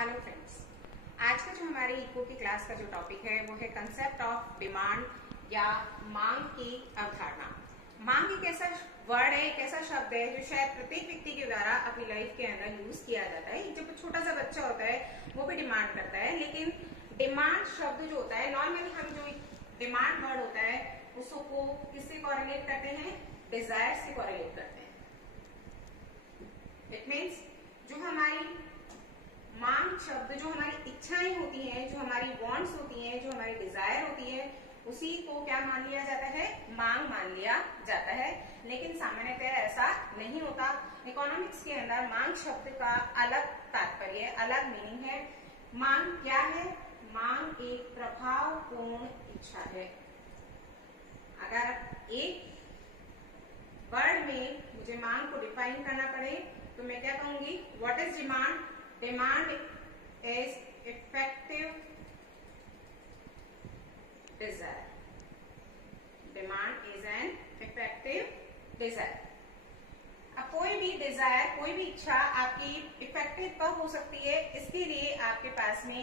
Hello friends, आज का जो हमारे इको की क्लास का जो टॉपिक है वो है कंसेप्ट ऑफ डिमांड या मांग की अवधारणा। मांग एक ऐसा वर्ड है, एक ऐसा शब्द है जो शायद प्रत्येक व्यक्ति के द्वारा अपनी लाइफ के अंदर यूज किया जाता है। जब छोटा सा बच्चा होता है वो भी डिमांड करता है, लेकिन डिमांड शब्द जो होता है नॉर्मली हम जो डिमांड वर्ड होता है उसको किससे कोरिलेट करते हैं? डिजायर से कोरिलेट करते हैं। इट मीन्स जो हमारी मांग शब्द, जो हमारी इच्छाएं होती हैं, जो हमारी वांट्स होती हैं, जो हमारी डिजायर होती है, उसी को क्या मान लिया जाता है? मांग मान लिया जाता है। लेकिन सामान्यतः ऐसा नहीं होता। इकोनॉमिक्स के अंदर मांग शब्द का अलग तात्पर्य, अलग मीनिंग है। मांग क्या है? मांग एक प्रभावपूर्ण इच्छा है। अगर एक वर्ड में मुझे मांग को डिफाइन करना पड़े तो मैं क्या कहूंगी? What is demand? Demand is effective desire. Demand is an effective desire. अब कोई भी डिजायर, कोई भी इच्छा आपकी इफेक्टिव कब हो सकती है? इसके लिए आपके पास में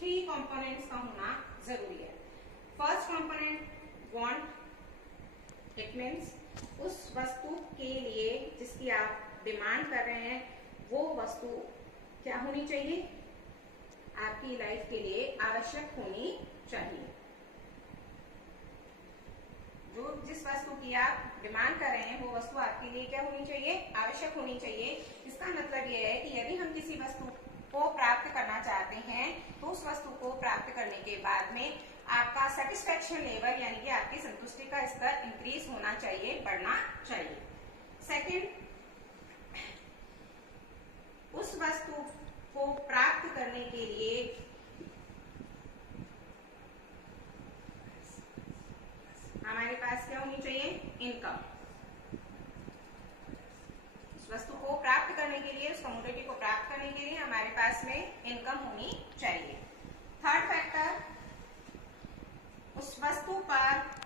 3 कंपोनेंट्स का होना जरूरी है। First component want. It means उस वस्तु के लिए जिसकी आप डिमांड कर रहे हैं वो वस्तु क्या होनी चाहिए? आपकी लाइफ के लिए आवश्यक होनी चाहिए। जो जिस वस्तु की आप डिमांड कर रहे हैं वो वस्तु आपके लिए क्या होनी चाहिए? आवश्यक होनी चाहिए। इसका मतलब यह है कि यदि हम किसी वस्तु को प्राप्त करना चाहते हैं तो उस वस्तु को प्राप्त करने के बाद में आपका सेटिस्फेक्शन लेवल यानी कि आपकी संतुष्टि का स्तर इंक्रीज होना चाहिए, बढ़ना चाहिए। सेकंड, उस वस्तु को प्राप्त करने के लिए हमारे पास क्या होनी चाहिए? इनकम। उस वस्तु को प्राप्त करने के लिए, उस कमोडिटी को प्राप्त करने के लिए हमारे पास में इनकम होनी चाहिए। थर्ड फैक्टर, उस वस्तु पर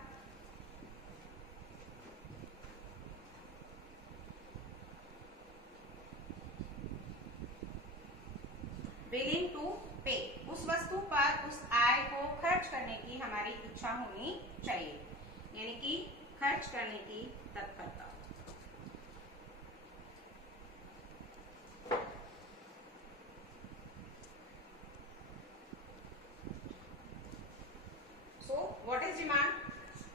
विलिंग टू पे, उस वस्तु पर उस आय को खर्च करने की हमारी इच्छा होनी चाहिए, यानी कि खर्च करने की तत्परता। So what is demand?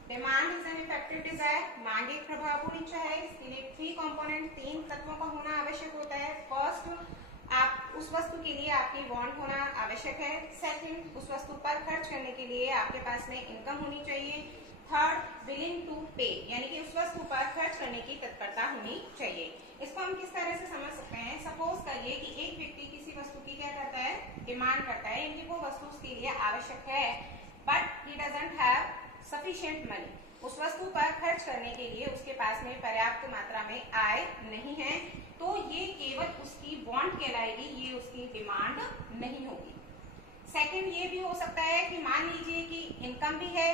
Demand is an effective desire. मांग एक प्रभावपूर्ण इच्छा है। इसके लिए 3 कंपोनेंट, 3 तत्वों का होना आवश्यक होता है। फर्स्ट, आप उस वस्तु के लिए आपकी वांट होना आवश्यक है। सेकंड, उस वस्तु पर खर्च करने के लिए आपके पास में इनकम होनी चाहिए। थर्ड, विलिंग टू पे, यानी कि उस वस्तु पर खर्च करने की तत्परता होनी चाहिए। इसको हम किस तरह से समझ सकते हैं? सपोज करिए कि एक व्यक्ति किसी वस्तु की क्या करता है? डिमांड करता है, यानी कि वो वस्तु उसके लिए आवश्यक है, but he doesn't have sufficient money. उस वस्तु पर खर्च करने के लिए उसके पास में पर्याप्त मात्रा में आय नहीं है, तो ये केवल उसकी वांट कहलाएगी, ये उसकी डिमांड नहीं होगी। सेकंड, ये भी हो सकता है कि मान लीजिए कि इनकम भी है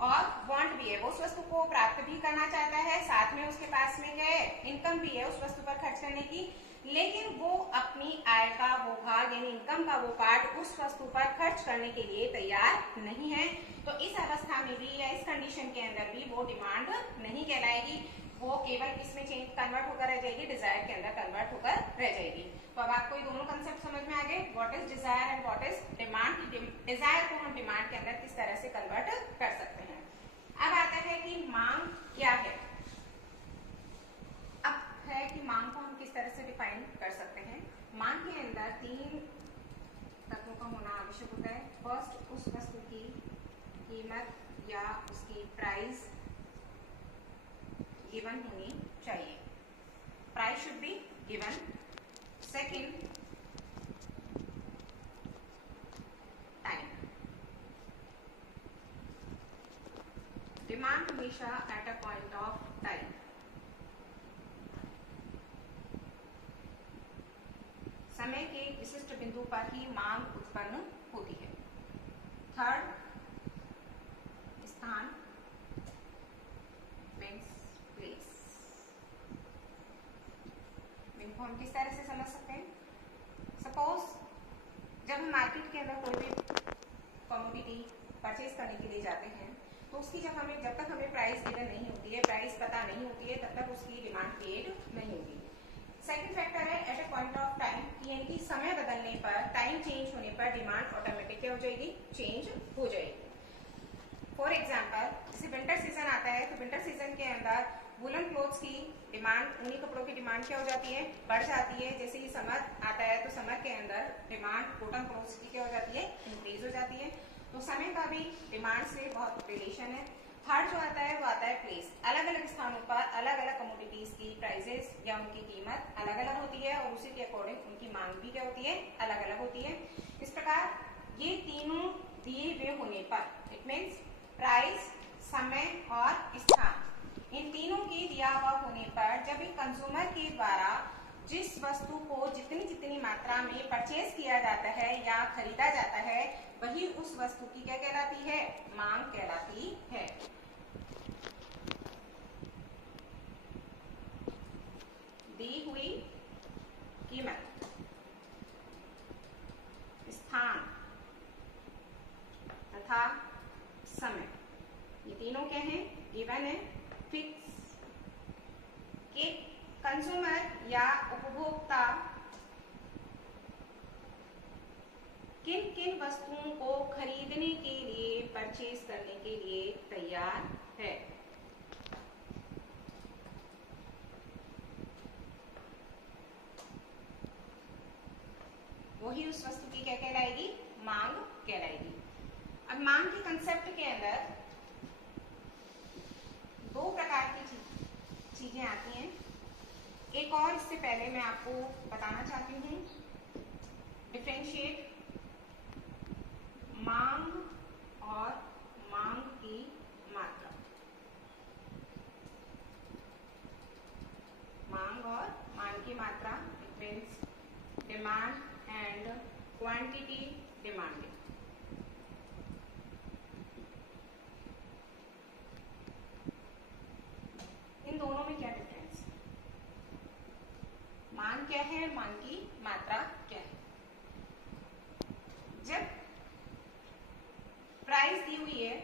और वांट भी है, वो उस वस्तु को प्राप्त भी करना चाहता है, साथ में उसके पास में क्या है? इनकम भी है उस वस्तु पर खर्च करने की, लेकिन वो अपनी आय का वो भाग यानी इनकम का वो पार्ट उस वस्तु पर खर्च करने के लिए तैयार नहीं है। तो इस अवस्था में भी या इस कंडीशन के अंदर भी वो डिमांड नहीं कहलाएगी, वो केवल किसमें चेंज कन्वर्ट होकर रह जाएगी? डिजायर के अंदर कन्वर्ट होकर रह जाएगी। तो अब आपको ये दोनों कंसेप्ट समझ में आ गए, what is desire and what is demand. Desire को हम डिमांड के अंदर किस तरह से कन्वर्ट कर सकते हैं। अब आता है कि मांग क्या है। अब है कि मांग को हम किस तरह से डिफाइन कर सकते हैं। मांग के अंदर 3 तत्वों का होना आवश्यक होता है। फर्स्ट, उस वस्तु की कीमत या उसकी प्राइस गिवन होनी चाहिए। Price should be given. Second, time. Demand हमेशा at a point of time. समय के विशिष्ट बिंदु पर ही मांग उत्पन्न होती है। थर्ड, स्थान मीन्स प्लेस। इनको हम किस तरह से समझ सकते हैं? सपोज मार्केट के अंदर कोई भी कमोडिटी परचेज करने के लिए जाते हैं तो उसकी जब तक हमें प्राइस गिवन नहीं होती है, प्राइस पता नहीं होती है, तब तक उसकी डिमांड क्रिएट नहीं होगी। सेकंड फैक्टर है at a point of time, यानी कि समय बदलने पर, टाइम चेंज होने पर डिमांड ऑटोमेटिक क्या हो जाएगी, चेंज हो जाएगी। फॉर एग्जाम्पल जैसे विंटर सीजन आता है तो विंटर सीजन के अंदर वुलन क्लोथ्स की डिमांड, ऊनी कपड़ों की डिमांड क्या हो जाती है, बढ़ जाती है। जैसे ही समर आता है तो समर के अंदर डिमांड कॉटन क्लोथ्स की क्या हो जाती है, इंक्रीज हो जाती है। तो समय का भी डिमांड से बहुत रिलेशन है। थर्ड जो आता है वो आता है प्लेस। अलग अलग स्थानों पर अलग अलग कमोडिटीज की प्राइसेस या उनकी कीमत अलग अलग होती है और उसी के अकॉर्डिंग उनकी मांग भी क्या होती है, अलग अलग होती है। इस प्रकार ये तीनों दिए हुए होने पर, इट मीन्स प्राइस, समय और स्थान, इन तीनों के दिया हुआ होने पर जब एक कंज्यूमर के द्वारा जिस वस्तु को जितनी जितनी मात्रा में परचेज किया जाता है या खरीदा जाता है वही उस वस्तु की क्या कहलाती है, मांग कहलाती है। दी हुई कीमत, स्थान तथा समय, ये तीनों क्या है, गिवन है, फिक्स कि कंज्यूमर या उपभोक्ता किन किन वस्तुओं को खरीदने के लिए, परचेज करने के लिए तैयार है। वही उस वस्तु की क्या कहलाएगी, मांग कहलाएगी। अब मांग के कंसेप्ट के अंदर दो प्रकार की चीजें आती हैं। एक और इससे पहले मैं आपको बताना चाहती हूँ, डिफरेंशिएट मांग और मांग की मात्रा। मांग और मांग की मात्रा, it means demand and quantity demanded. इन दोनों में क्या डिफरेंस है, मांग क्या है और मांग की मात्रा क्या है। जब प्राइस दी हुई है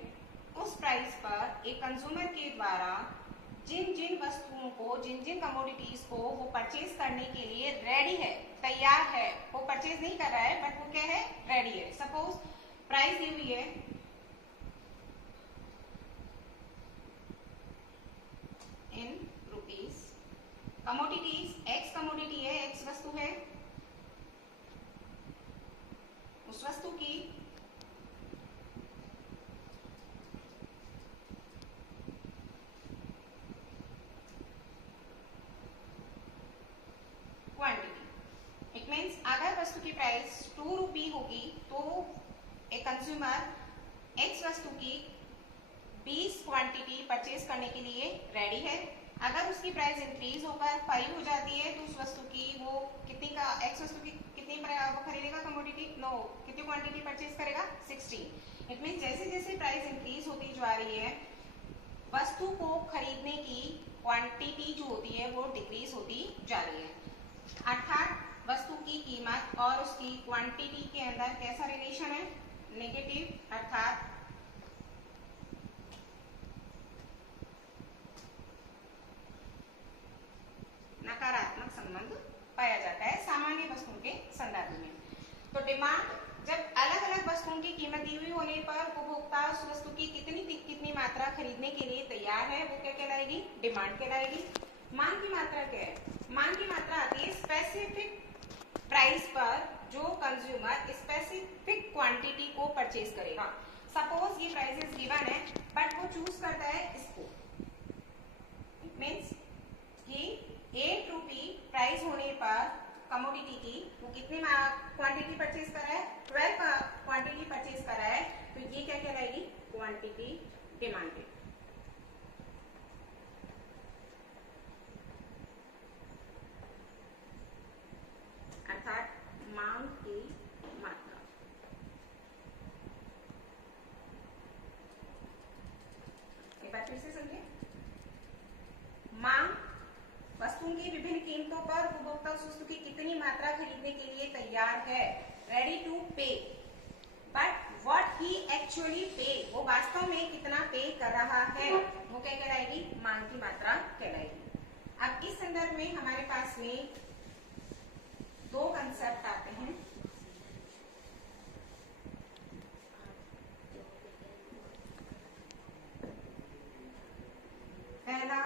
उस प्राइस पर एक कंज्यूमर के द्वारा जिन जिन वस्तुओं को, जिन जिन कमोडिटीज को वो परचेज करने के लिए रेडी है, तैयार है, वो परचेज नहीं कर रहा है बट वो क्या है, रेडी है। सपोज प्राइस दी हुई है in rupees, commodities x commodity है, एक्स वस्तु है, उस वस्तु की क्वांटिटी, इट मीन्स अगर वस्तु की प्राइस 2 रुपी होगी तो एक कंज्यूमर एक्स वस्तु की 20 क्वांटिटी परचेज करने के लिए रेडी है। अगर उसकी प्राइस इंक्रीज होकर 5 हो जाती है तो उस वस्तु की वो कितनी का, एक्स वस्तु की कितनी वो खरीदेगा कमोडिटी, नो, कितनी क्वांटिटी परचेज करेगा, 16। इट मीन्स जैसे जैसे प्राइस इंक्रीज होती जा रही है वस्तु को खरीदने की क्वांटिटी जो होती है वो डिक्रीज होती जा रही है। अर्थात वस्तु की कीमत और उसकी क्वांटिटी के अंदर कैसा रिलेशन है, नेगेटिव, अर्थात नकारात्मक संबंध पाया जाता है सामान्य वस्तुओं के संदर्भ में। तो डिमांड, जब अलग अलग वस्तुओं की कीमत दी हुई होने पर उपभोक्ता उस वस्तु की कितनी मात्रा खरीदने के लिए तैयार है वो क्या कहलाएगी, डिमांड कहलाएगी। मांग की मात्रा क्या है, मांग की मात्रा आती है स्पेसिफिक प्राइस पर जो कंज्यूमर स्पेसिफिक क्वांटिटी को परचेज करेगा। सपोज ये प्राइसेस गिवन है बट वो चूज करता है इसको, इट मीन्स कि 8 रुपी प्राइस होने पर कमोडिटी की वो कितनी क्वांटिटी परचेज कर रहा है, 12 क्वांटिटी परचेज कर रहा है, तो ये क्या कहलाएगी, क्वांटिटी डिमांडेड। अर्थात मांग की मात्रा। एक बार फिर से समझिए, मांग वस्तुओं की विभिन्न कीमतों पर उपभोक्ता उस वस्तु की कितनी मात्रा खरीदने के लिए तैयार है, रेडी टू पे, बट व्हाट ही एक्चुअली पे, वो वास्तव में कितना पे कर रहा है, वो क्या कहलाएगी, मांग की मात्रा कहलाएगी। अब इस संदर्भ में हमारे पास में दो कंसेप्ट आते हैं। पहला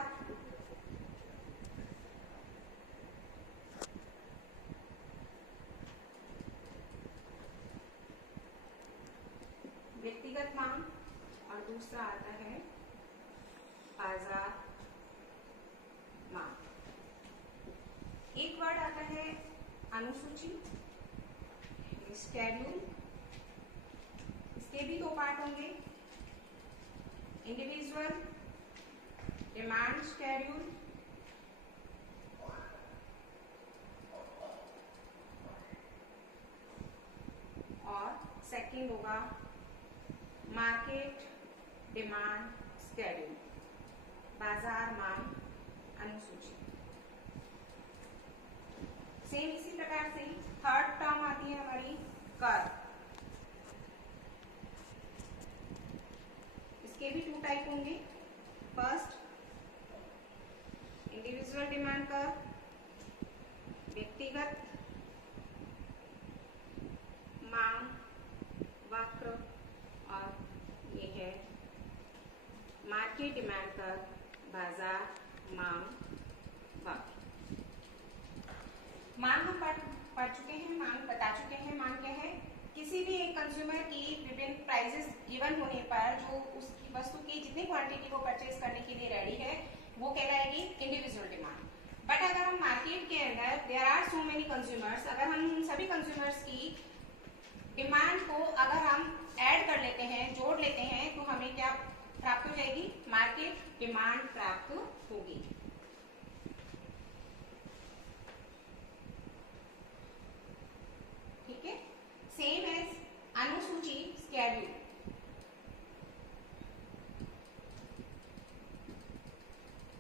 व्यक्तिगत मांग और दूसरा आता है बाजार मांग। एक वर्ड आता है अनुसूची, स्केड्यूल। इसके भी दो पार्ट होंगे, इंडिविजुअल डिमांड शेड्यूल और सेकंड होगा मार्केट डिमांड शेड्यूल, बाजार मांग अनुसूची। सेम इसी प्रकार से थर्ड टर्म आती है हमारी कर। इसके भी टू टाइप होंगे, फर्स्ट इंडिविजुअल डिमांड कर, व्यक्तिगत मांग वक्र, और ये है मार्केट डिमांड कर, बाजार मांग वक्र। मांग हम पढ़ चुके हैं, मांग बता चुके हैं। मांग क्या है, किसी भी एक कंज्यूमर की विभिन्न प्राइसेस गिवन होने पर जो उसकी वस्तु की जितनी क्वांटिटी को परचेज करने के लिए रेडी है वो कहलाएगी इंडिविजुअल डिमांड। बट अगर हम मार्केट के अंदर there are so many consumers, अगर हम सभी कंज्यूमर्स की डिमांड को अगर हम ऐड कर लेते हैं, जोड़ लेते हैं, तो हमें क्या प्राप्त हो जाएगी, मार्केट डिमांड प्राप्त होगी। ठीक है, सेम एज अनुसूची schedule.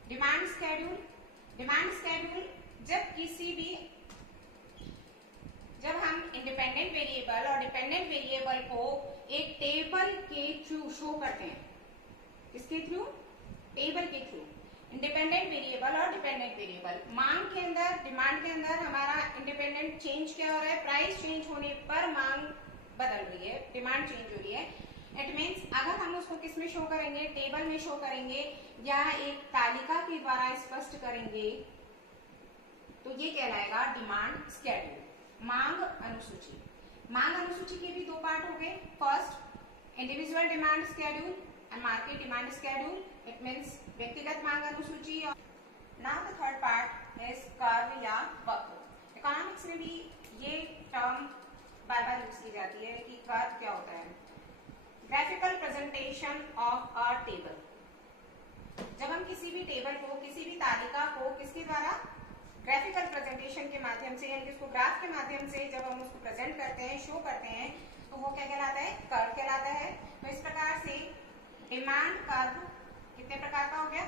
Demand schedule, demand schedule जब हम इंडिपेंडेंट वेरिएबल और डिपेंडेंट वेरिएबल को एक टेबल के थ्रू शो करते हैं, इसके थ्रू, टेबल के थ्रू, इंडिपेंडेंट वेरिएबल और डिपेंडेंट वेरिएबल। मांग के अंदर, डिमांड के अंदर हमारा इंडिपेंडेंट चेंज क्या हो रहा है, प्राइस चेंज होने पर मांग बदल रही है, डिमांड चेंज हो रही है। इट मीन्स अगर हम उसको किस में शो करेंगे, टेबल में शो करेंगे या एक तालिका के द्वारा स्पष्ट करेंगे, तो ये कहलाएगा डिमांड स्केड्यूल, मांग अनुसूची। मांग अनुसूची के भी दो पार्ट हो गए, first individual demand schedule and market demand schedule. It means व्यक्तिगत मांग अनुसूची। Now the third part is curve या वक्र। इकोनॉमिक्स में भी ये टर्म बार बार यूज की जाती है कि कर्व क्या होता है, graphical presentation of a table. जब हम किसी भी टेबल को, किसी भी तालिका को किसके द्वारा, ग्राफिकल प्रेजेंटेशन के माध्यम से, यानी उसको ग्राफ के माध्यम से जब हम उसको प्रेजेंट करते हैं, शो करते हैं, तो वो क्या कहलाता है, कर्व कहलाता है। तो इस प्रकार से डिमांड कर्व कितने प्रकार का हो गया,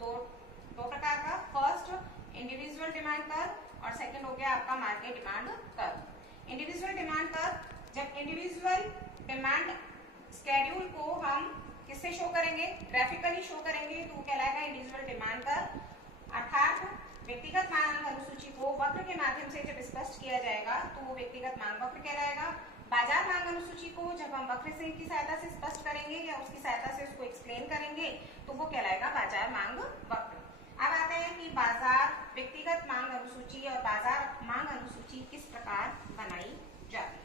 दो प्रकार का, फर्स्ट इंडिविजुअल डिमांड कर्व और सेकंड हो गया आपका market demand curve. Individual demand curve, जब इंडिविजुअल डिमांड स्केड्यूल को हम किससे शो करेंगे, ग्राफिकली शो करेंगे, तो वो कहलाएगा इंडिविजुअल डिमांड कर्व। अर्थात व्यक्तिगत मांग अनुसूची को वक्र के माध्यम से जब स्पष्ट किया जाएगा तो वो व्यक्तिगत मांग वक्र कहलाएगा। बाजार मांग अनुसूची को जब हम वक्र से की सहायता से स्पष्ट करेंगे या उसकी सहायता से उसको एक्सप्लेन करेंगे तो वो कहलाएगा बाजार मांग वक्र। अब आते हैं कि बाजार व्यक्तिगत मांग अनुसूची और बाजार मांग अनुसूची किस प्रकार बनाई जाती है।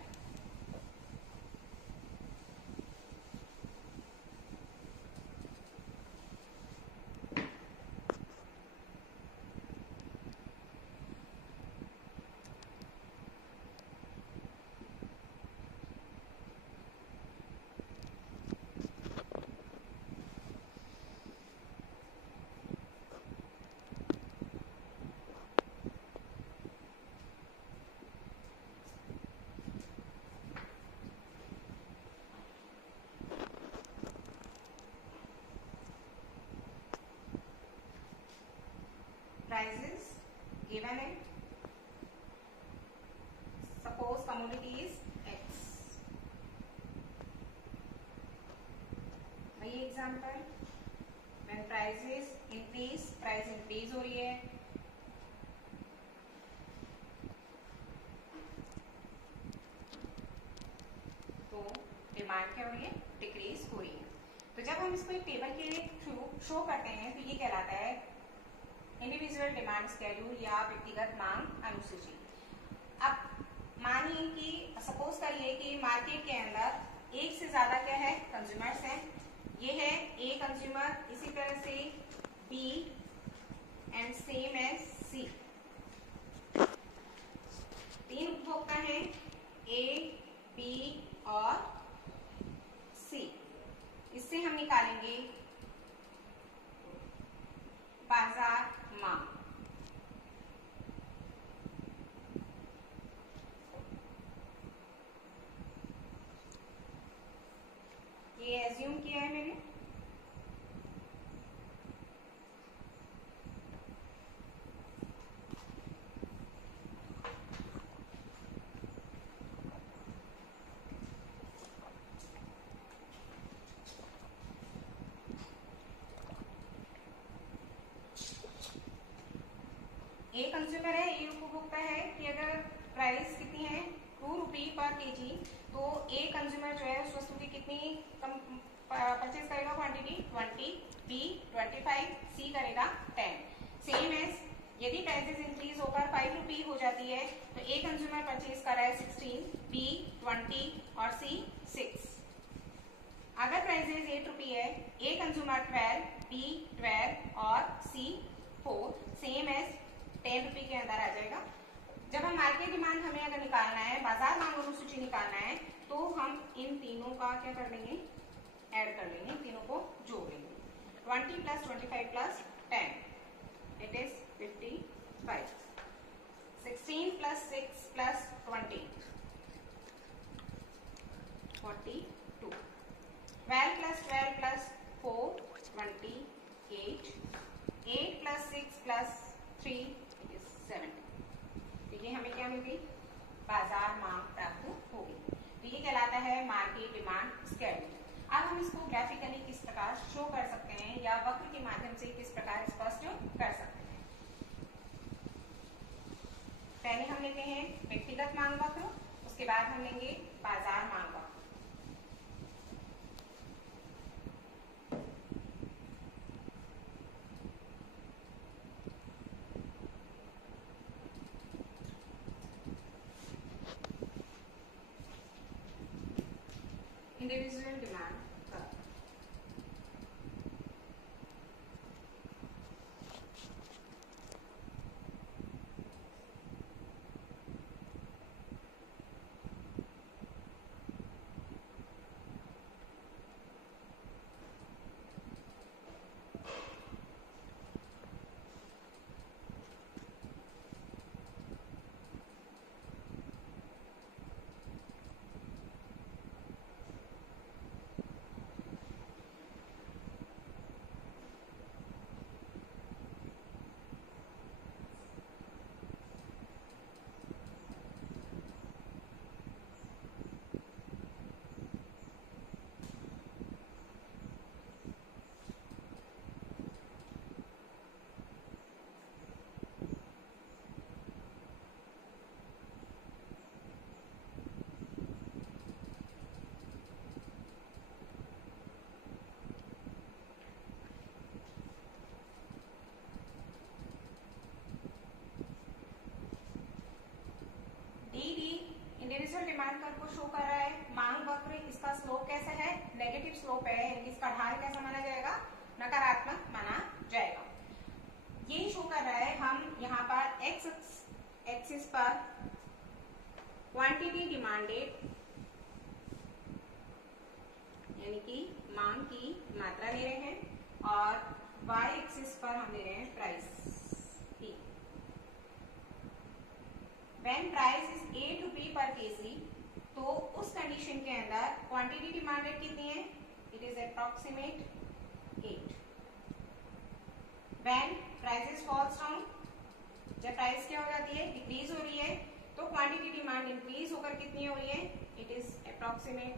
Prices given in, suppose commodity is example, when prices increase, price increase हो रही है, तो डिमांड क्या हो रही है, डिक्रीज हो रही है। तो जब हम इसको एक टेबल के थ्रू शो करते हैं तो ये कहलाता है इंडिविजुअल डिमांड स्केड्यूल या व्यक्तिगत मांग अनुसूची। अब मानिए कि सपोज करिए कि मार्केट के अंदर एक से ज्यादा क्या है, कंज्यूमर्स हैं। ये है ए कंज्यूमर, इसी तरह से बी एंड सेम एज सी। तीन उपभोक्ता हैं, ए, बी और सी। इससे हम निकालेंगे बाजार मांग। ये एज्यूम किया है मैंने। ए कंज्यूमर है, ए उपभोक्ता है कि अगर प्राइस कितनी है 2 रुपी पर केजी, तो ए कंज्यूमर जो है उस वस्तु की कितनी परचेज करेगा, क्वांटिटी 20, बी 25, सी करेगा 10। सेम एज यदि प्राइसेस इंक्रीज होकर 5 रुपी हो जाती है तो ए कंज्यूमर परचेज कर रहा है 16, बी 20 और सी 6। अगर प्राइसेस 8 रुपी है, ए कंज्यूमर 12, बी 12 और सी 4। सेम एज 10 रुपी के अंदर आ जाएगा। जब हम मार्केट डिमांड हमें अगर निकालना है, बाजार मांग अनुसूची निकालना है, तो हम इन तीनों का क्या कर लेंगे, ऐड कर लेंगे, तीनों को जोड़ लेंगे। 20 plus 25 plus 10 it is 55। 16 plus 6 plus 20 42। 12 plus 12 plus 4 28। 8 plus 6 plus 3 it is 70। तो ये हमें क्या मिल गई, बाजार मांग प्राप्त होगी। तो ये कहलाता है मार्केट डिमांड स्केड्यूल। अब हम इसको ग्राफिकली किस प्रकार शो कर सकते हैं या वक्र के माध्यम से किस प्रकार स्पष्ट कर सकते हैं। पहले हम लेते हैं व्यक्तिगत मांग वक्र, उसके बाद हम लेंगे बाजार मांग वक्र। Individual demand curve. Individual demand curve को शो कर रहा है। मांग वक्र, इसका स्लोप कैसा है, नेगेटिव स्लोप है, यानी इसका ढाल कैसा माना जाएगा, नकारात्मक माना जाएगा। ये शो कर रहा है, हम यहाँ पर एक्स एक्सिस पर क्वांटिटी डिमांडेड यानी कि मांग की मात्रा ले रहे हैं और वाई एक्सिस पर हम ले रहे हैं प्राइस की। When price is 8 रुपी पर केजी, तो उस कंडीशन के अंदर क्वांटिटी डिमांडेड कितनी है, it is approximate 8। When prices falls down, जब प्राइस क्या हो जाती है, डिक्रीज हो रही है, तो क्वांटिटी डिमांड इंक्रीज होकर कितनी हो रही है, it is approximate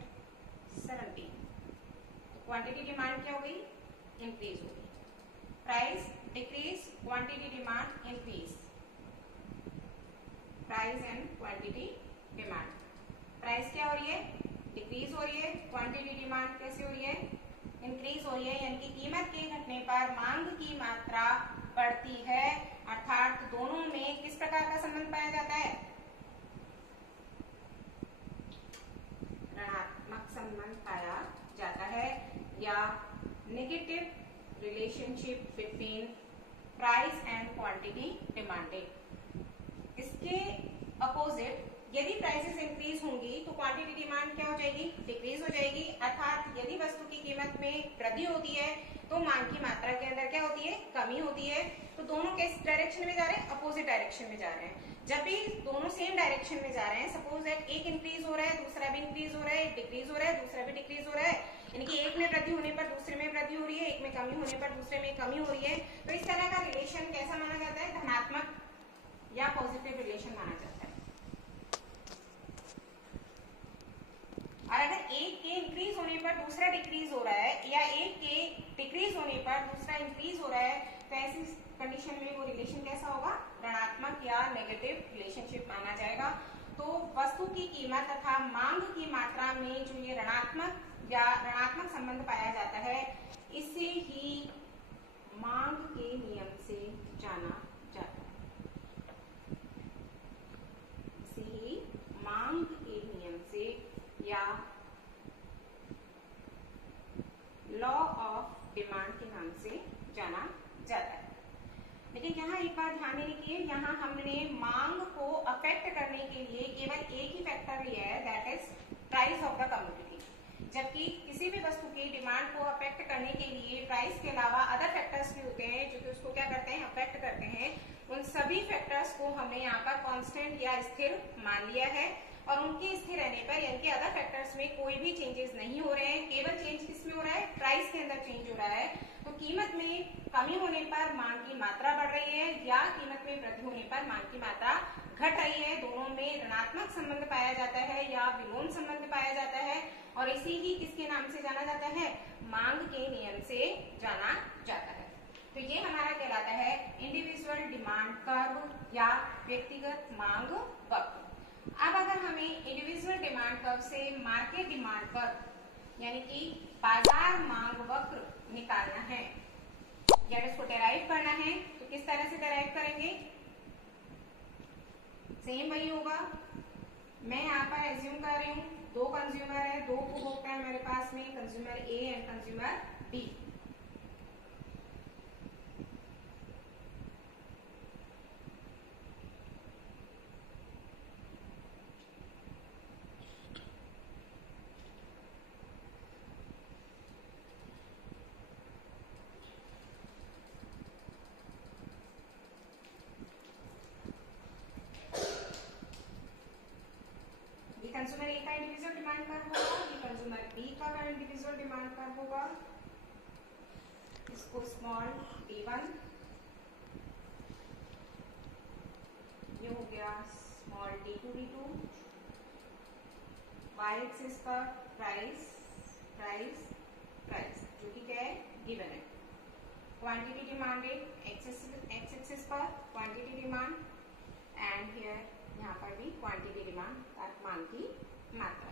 17। Quantity demand क्या हो गई, इंक्रीज हो गई। Price decrease, quantity demand increase. Price and quantity demand, price क्या हो रही है, डिक्रीज हो रही है, क्वांटिटी डिमांड कैसे हो रही है, इंक्रीज हो रही है, यानी कि कीमत के घटने पर मांग की मात्रा बढ़ती है, अर्थात दोनों में किस प्रकार का संबंध पाया जाता है, ऋणात्मक संबंध पाया जाता है, या negative relationship between price and quantity demanded. इसके अपोजिट यदि प्राइसेस इंक्रीज होंगी तो क्वांटिटी डिमांड क्या हो जाएगी, डिक्रीज हो जाएगी, अर्थात यदि वस्तु की कीमत में वृद्धि होती है तो मांग की मात्रा के अंदर क्या होती है, कमी होती है। तो दोनों किस डायरेक्शन में जा रहे हैं, अपोजिट डायरेक्शन में जा रहे हैं। जब भी दोनों सेम डायरेक्शन में जा रहे हैं, सपोज दैट एक इंक्रीज हो रहा है, दूसरा भी इंक्रीज हो रहा है, एक डिक्रीज हो रहा है, दूसरा भी डिक्रीज हो रहा है, यानी कि एक में वृद्धि होने पर दूसरे में वृद्धि हो रही है, एक में कमी होने पर दूसरे में कमी हो रही है, तो इस तरह का रिलेशन कैसा माना जाता है, धनात्मक या पॉजिटिव रिलेशन माना जाता है। और अगर एक के इंक्रीज होने पर दूसरा डिक्रीज हो रहा है, या एक के डिक्रीज होने पर दूसरा इंक्रीज हो रहा है, तो ऐसी कंडीशन में वो रिलेशन कैसा होगा, ऋणात्मक या नेगेटिव रिलेशनशिप माना जाएगा। तो वस्तु की कीमत तथा मांग की मात्रा में जो ये ऋणात्मक या ऋणात्मक संबंध पाया जाता है, इसे ही मांग के नियम से जाना जाता है। इसे ही मांग के नियम से या लॉ ऑफ डिमांड के नाम से जाना जाता है। लेकिन यहाँ एक बात ध्यान देने की है, यहाँ हमने मांग को अफेक्ट करने के लिए केवल एक ही फैक्टर लिया है, that is price of the commodity. जबकि किसी भी वस्तु की डिमांड को अफेक्ट करने के लिए प्राइस के अलावा अदर फैक्टर्स भी होते हैं जो कि उसको क्या करते हैं, अफेक्ट करते हैं। उन सभी फैक्टर्स को हमने यहाँ पर कांस्टेंट या स्थिर मान लिया है, और उनके स्थिर रहने पर यानी कि अदर फैक्टर्स में कोई भी चेंजेस नहीं हो रहे हैं, केवल चेंज किस में हो रहा है, प्राइस के अंदर चेंज हो रहा है। तो कीमत में कमी होने पर मांग की मात्रा बढ़ रही है, या कीमत में वृद्धि होने पर मांग की मात्रा घट रही है, दोनों में ऋणात्मक संबंध पाया जाता है या विलोम संबंध पाया जाता है, और इसी ही किसके नाम से जाना जाता है, मांग के नियम से जाना जाता है। तो ये हमारा कहलाता है इंडिविजुअल डिमांड कर्व या व्यक्तिगत मांग वक्र। अब अगर हमें इंडिविजुअल डिमांड कर्व से मार्केट डिमांड कर्व यानी कि बाजार मांग वक्र निकालना है या इसको डेराइव करना है, तो किस तरह से डेराइव करेंगे, सेम वही होगा। मैं यहाँ पर एज्यूम कर रही हूँ दो कंज्यूमर है, दो उपभोक्ता है मेरे पास में, consumer A and consumer B. Consumer A का इंडिविजुअल डिमांड कर्व होगा, ये कंज्यूमर बी का इंडिविजुअल डिमांड कर्व होगा। इसको स्मॉल d1, ये हो गया small d2 d2। y axis पर प्राइस प्राइस प्राइस जो कि क्या है, गिवन है। क्वांटिटी डिमांडेड एक्स एक्सिस पर क्वांटिटी डिमांड, एंड हियर यहाँ पर भी क्वांटिटी डिमांड मांग की मात्रा।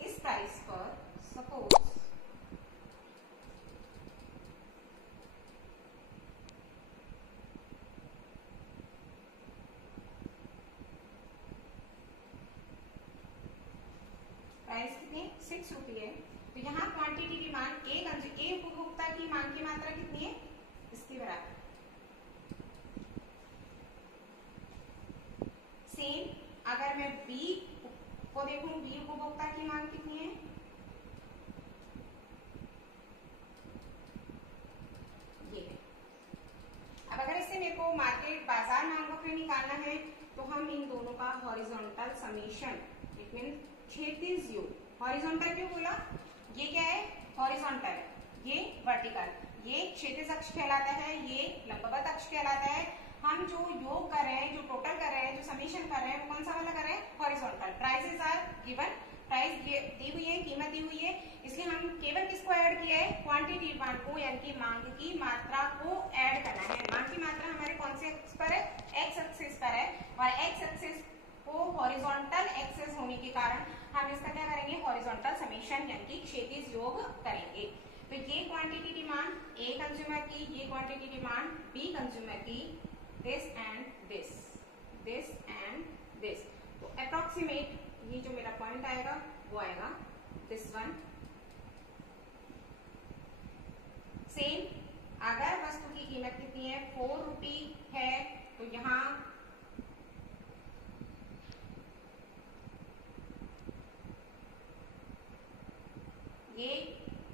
इस प्राइस पर सपोज प्राइस कितनी 6 रुपये है, तो यहाँ क्वांटिटी डिमांड एक उपभोक्ता की मांग की मात्रा कितनी है, इसके बराबर। सेम अगर मैं बी को देखूं, बी उपभोक्ता की मांग कितनी है, ये है। अब अगर इससे मेरे को मार्केट बाजार मांग वक्र निकालना है, तो हम इन दोनों का हॉरिजॉन्टल समीशन, इट मीन क्षैतिज योग। हॉरिजॉन्टल क्यों बोला, ये क्या है, हॉरिजॉन्टल है, ये वर्टिकल, ये क्षैतिज अक्ष कहलाता है, ये लंबवत अक्ष कहलाता है। हम जो योग कर रहे हैं, जो टोटल कर रहे हैं, जो समीशन कर रहे हैं, वो कौन सा वाला कर रहे हैं? Horizontal. Prices are given, price दी हुई है, कीमत दी हुई है, इसलिए हम केवल किसको ऐड किया है? क्वांटिटी डिमांड को, यानी कि मांग की मात्रा को ऐड करना है। मांग की मात्रा हमारे कौन से एक्सिस पर है? एक्स एक्सिस पर है, और एक्स एक्सिस को हॉरिजॉन्टल एक्सिस होने के कारण हम इसका क्या करेंगे? हॉरिजॉन्टल समीशन यानी कि क्षैतिज योग करेंगे। तो ये क्वांटिटी डिमांड ए कंज्यूमर की, ये क्वांटिटी डिमांड बी कंज्यूमर की, this and this, this and this. तो अप्रोक्सीमेट ये जो मेरा पॉइंट आएगा वो आएगा दिस वन। सेम अगर वस्तु की कीमत कितनी है? 4 रुपी है, तो यहाँ ये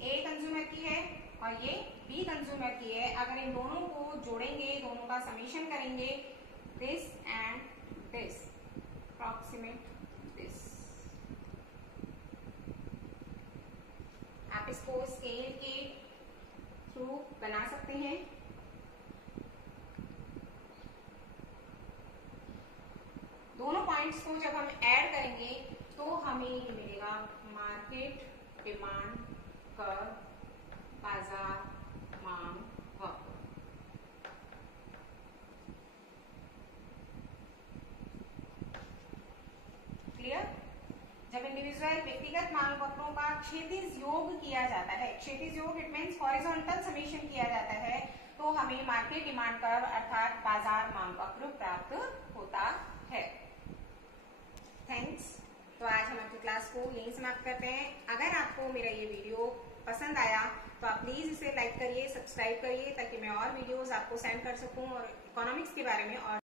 ए कंज्यूमर की है और ये बी कंज्यूमर की है। अगर इन दोनों को जोड़ेंगे, दोनों का समीशन करेंगे, this and this, approximate this. आप इसको स्केल के थ्रू बना सकते हैं। दोनों पॉइंट्स को जब हम ऐड करेंगे तो हमें ये मिलेगा मार्केट डिमांड कर्व, बाजार मांग वक्र। क्लियर? जब इंडिविजुअल व्यक्तिगत मांग वक्रों का क्षैतिज योग किया जाता है, क्षैतिज योग इट मीन्स हॉरिजॉन्टल समीशन किया जाता है, तो हमें मार्केट डिमांड कर्व अर्थात बाजार मांग वक्र प्राप्त होता है। थैंक्स। तो आज हम अपनी क्लास को यहीं समाप्त करते हैं। अगर आपको मेरा ये वीडियो पसंद आया तो आप प्लीज इसे लाइक करिए, सब्सक्राइब करिए, ताकि मैं और वीडियोस आपको सेंड कर सकूं और इकोनॉमिक्स के बारे में और